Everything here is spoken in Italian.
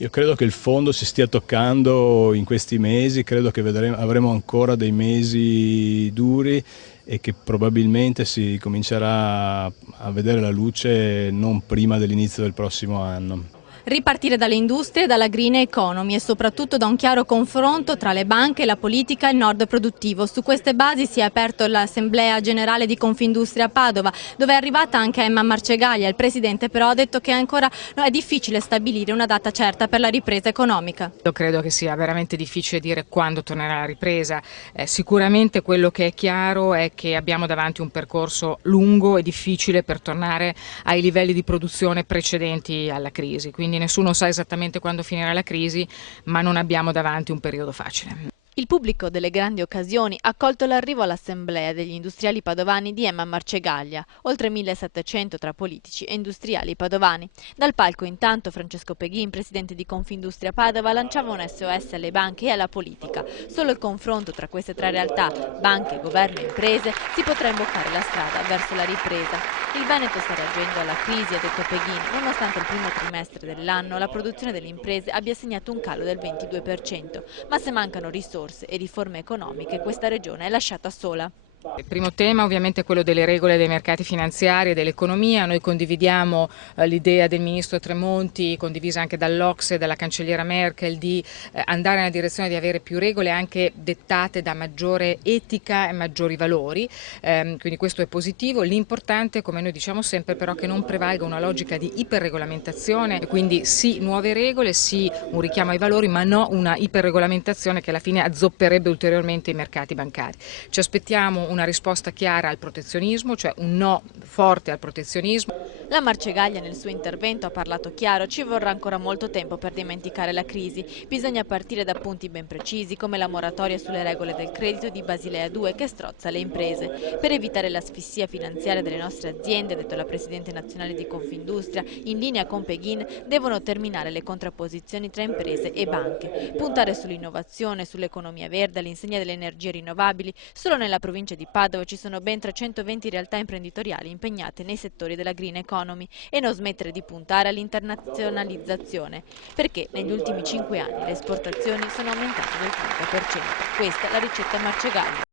Io credo che il fondo si stia toccando in questi mesi, credo che avremo ancora dei mesi duri e che probabilmente si comincerà a vedere la luce non prima dell'inizio del prossimo anno. Ripartire dalle industrie, dalla green economy e soprattutto da un chiaro confronto tra le banche, la politica e il nord produttivo. Su queste basi si è aperto l'Assemblea Generale di Confindustria a Padova, dove è arrivata anche Emma Marcegaglia. Il presidente però ha detto che ancora è difficile stabilire una data certa per la ripresa economica. Io credo che sia veramente difficile dire quando tornerà la ripresa. Sicuramente quello che è chiaro è che abbiamo davanti un percorso lungo e difficile per tornare ai livelli di produzione precedenti alla crisi. Quindi nessuno sa esattamente quando finirà la crisi, ma non abbiamo davanti un periodo facile. Il pubblico delle grandi occasioni ha accolto l'arrivo all'Assemblea degli industriali padovani di Emma Marcegaglia, oltre 1700 tra politici e industriali padovani. Dal palco intanto Francesco Peghin, presidente di Confindustria Padova, lanciava un SOS alle banche e alla politica. Solo il confronto tra queste tre realtà, banche, governo e imprese, si potrà imboccare la strada verso la ripresa. Il Veneto sta reagendo alla crisi, ha detto Peghin, nonostante il primo trimestre dell'anno la produzione delle imprese abbia segnato un calo del 22%, ma se mancano risorse e riforme economiche, questa regione è lasciata sola. Il primo tema ovviamente è quello delle regole dei mercati finanziari e dell'economia. Noi condividiamo l'idea del ministro Tremonti, condivisa anche dall'Ocse e dalla cancelliera Merkel, di andare nella direzione di avere più regole anche dettate da maggiore etica e maggiori valori, quindi questo è positivo. L'importante, come noi diciamo sempre, però, che non prevalga una logica di iperregolamentazione, quindi sì nuove regole, sì un richiamo ai valori, ma no una iperregolamentazione che alla fine azzopperebbe ulteriormente i mercati bancari. Ci aspettiamo una risposta chiara al protezionismo, cioè un no forte al protezionismo. La Marcegaglia nel suo intervento ha parlato chiaro, ci vorrà ancora molto tempo per dimenticare la crisi. Bisogna partire da punti ben precisi come la moratoria sulle regole del credito di Basilea 2 che strozza le imprese. Per evitare l'asfissia finanziaria delle nostre aziende, ha detto la Presidente nazionale di Confindustria, in linea con Peghin devono terminare le contrapposizioni tra imprese e banche. Puntare sull'innovazione, sull'economia verde, all'insegna delle energie rinnovabili. Solo nella provincia di Padova ci sono ben 320 realtà imprenditoriali impegnate nei settori della green economy e non smettere di puntare all'internazionalizzazione, perché negli ultimi 5 anni le esportazioni sono aumentate del 30%. Questa è la ricetta Marcegaglia.